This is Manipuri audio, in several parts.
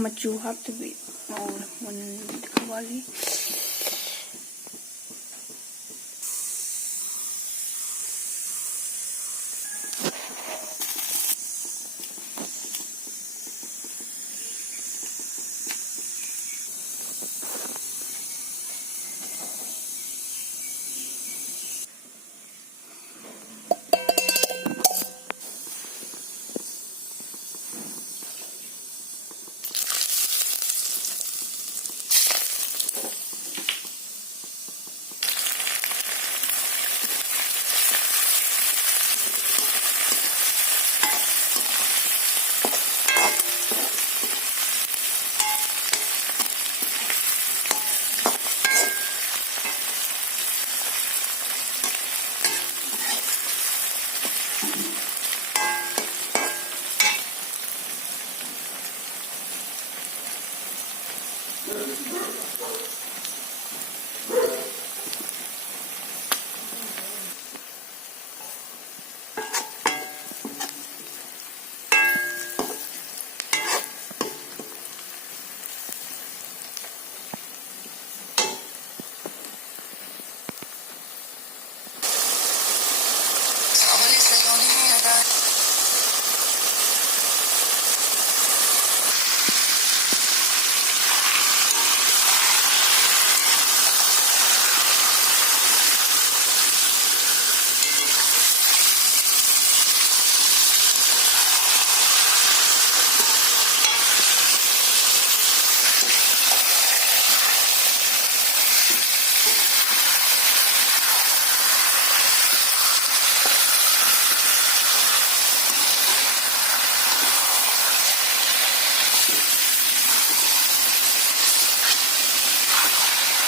Machu haptabi mun kawali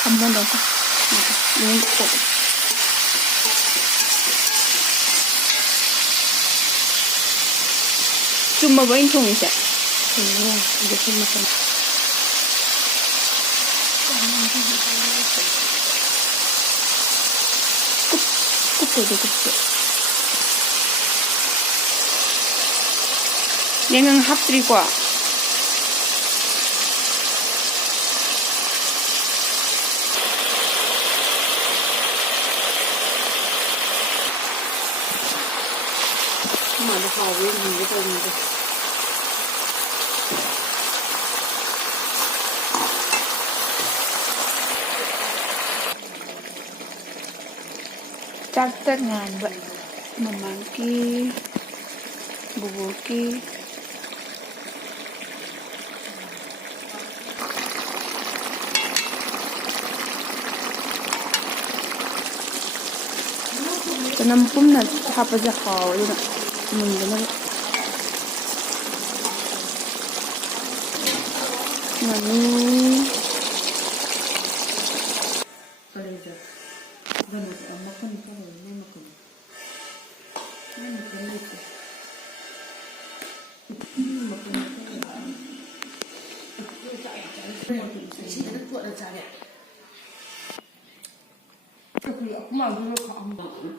한 번 더 넣고 cuma bain thùng sẽ được thêm một phần cúp 얘는 합들이과 mà nó hào với mình cái tôm này chắc tất ngàn vậy mà mang kia bùa kia penampung na hapa sa kaw yun mundo na mani kalija ganun ang makon pa rin may makon ito aku malu kalau kamu